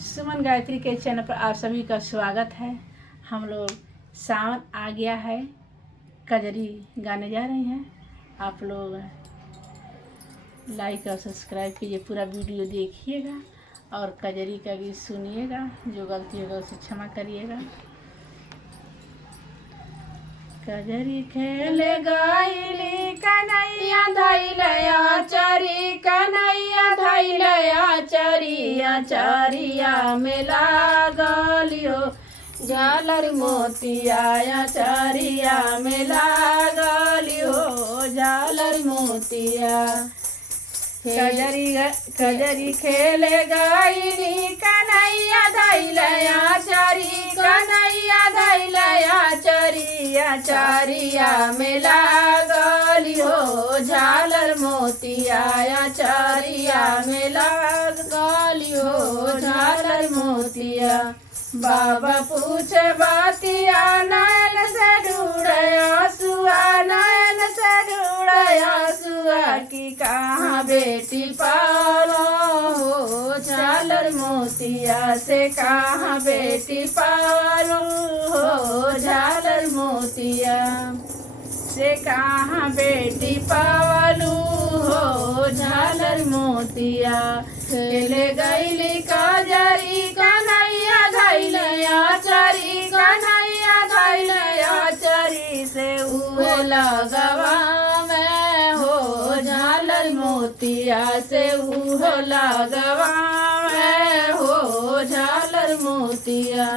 सुमन गायत्री के चैनल पर आप सभी का स्वागत है। हम लोग सावन आ गया है, कजरी गाने जा रहे हैं। आप लोग लाइक और सब्सक्राइब कीजिए, पूरा वीडियो देखिएगा और कजरी का गीत सुनिएगा। जो गलती होगा उसे क्षमा करिएगा। कजरी खेले गाइली कन्हैया धैलया चरी, कन्हैया धैलया चरिया चरिया में लागलियो झालर मोतिया चरिया में लागलियो झालर मोतिया। कजरी खेले गाइली कन्हैया धैलया चरी, कन्हैया धैलया चरिया चरिया में लागलियो झालर मोतिया चरिया में लागलियो झालर मोतिया। बाबा पूछे बातिया नयन से ढूढ़या सुआ, नयन से ढूढ़या सुआ की कहाँ बेटी पालो हो झालर मोतिया से, कहाँ बेटी पालो हो झालर मोतिया से, कहाँ बेटी पालू हो झालर मोतिया। खेले गईली कजरी कन्हैया धैलया चरी, कन्हैया धैलया चरी से उहे लगवा में हो झालर मोतिया से, उहे लगवा में हो झालर मोतिया।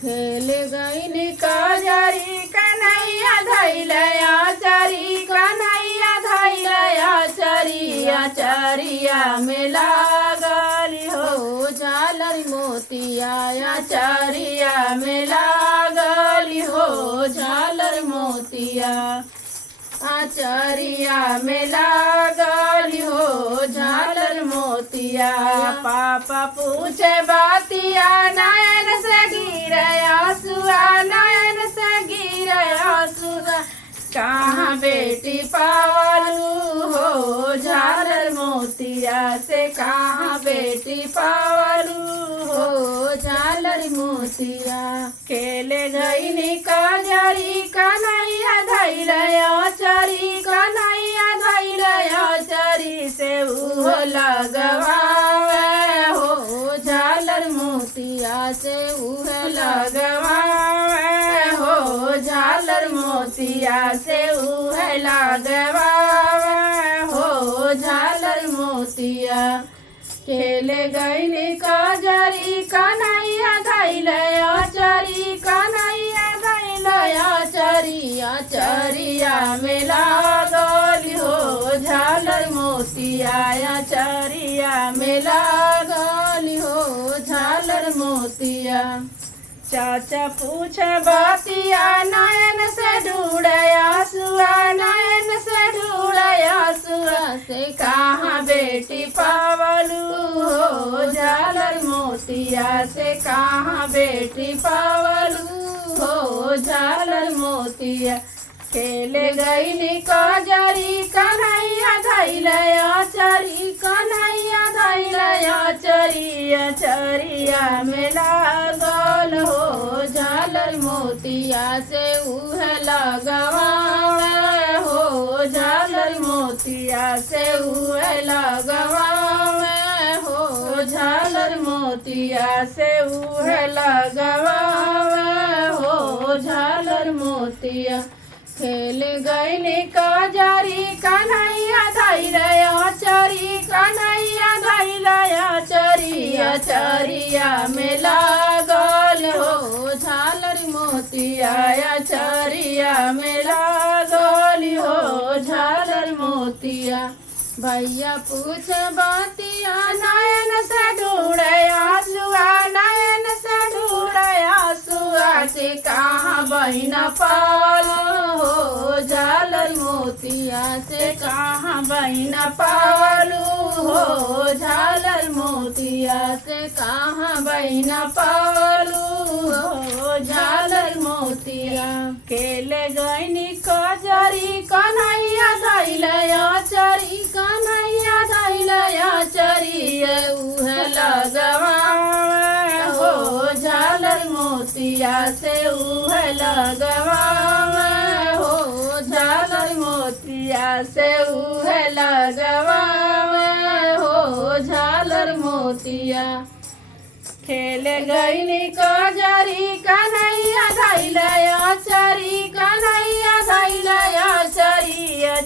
खेल गईली कजरी कन्हैया धैलया चरी, कन्हैया धैलया चरिया चरिया में लागली हो झालर मोतिया चरिया में लागली हो झालर मोतिया। आचरिया में लागली हो झालर मोतिया। पापा पूछे बातिया नयन से गिरया सुआ, नयन से गिरया सुआ कहाँ बेटी पावलू हो झालर मोतिया से, कहाँ बेटी पावलू हो झालर मोतिया। खेले गईली कजरी कन्हैया धैलया चरी, कन्हैया धैलया चरी से उहो लगवावे हो झालर मोतिया से, उहो लगवावे हो झालर मोतिया से, उहे लगवावे हो झालर मोतिया। खेले गईली कजरी कन्हैया धैलया चरी, कन्हैया धैलया चरिया चरिया में लागली हो झालर मोतिया चरिया में लागली हो झालर मोतिया। चाचा पूछे बातिया नयन से ढूढ़या सुआ, नयन से ढूढ़या सुआ से कहाँ बेटी पावलू हो झालर मोतिया से, कहाँ बेटी पावलू हो झालर मोतिया। खेले गईली कजरी कन्हैया धैलया चरी, कन्हैया धैलया चरिया चरिया में लागल हो झालर मोतिया से, उहे लगवावे हो झालर मोतिया से, उहे लगवावे हो झालर मोतिया से, उहे लगवावे हो झालर मोतिया। खेल गईली कजरी कन्हैया धैलया चरी, कन्हैया धैलया चरिया चरिया में लागल हो झालर मोतिया चरिया में लागल हो झालर मोतिया। भैया पूछ बातिया नयन से ढूढ़या सुआ, नयन से ढूढ़या सुआ के कहाँ बहिना पालो हो झालर मोतिया से, कहाँ बहिना पालू हो झालर मोतिया से, कहाँ बहिना पालू हो झालर मोतिया। खेले गईली कजरी कन्हैया धैलया चरी, कन्हैया धैलया चरी उहे लगवा मोतिया से उह लगवावे हो झालर मोतिया से उह लगवावे हो झालर मोतिया। खेल गईनी कजरी कन्हैया धैलया चरी कन्हैया धैलया चरी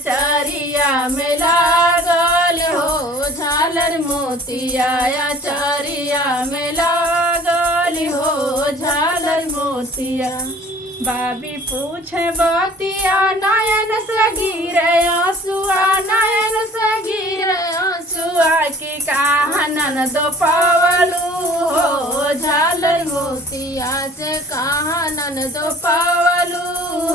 चरिया में लागल हो झालर मोतिया चरिया में लागल हो झालर मोतिया। बाबी पूछे बतिया नयन से गिरे आंसुआ नयन से गिरे आंसुआ की कहानन दो पावलू हो झालर मोतिया से कहानन दो पावलू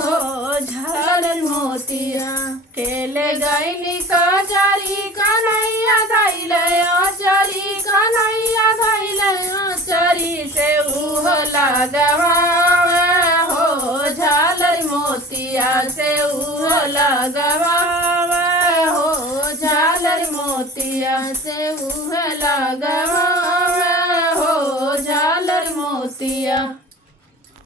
हो झालर मोतिया। खेल गईनी कजरी कन्हैया धैलया चरी कन्हैया धैलया चरी से उह लगवावे हो झालर मोतिया से उह लगवावे हो झालर मोतिया से उह लगवावे।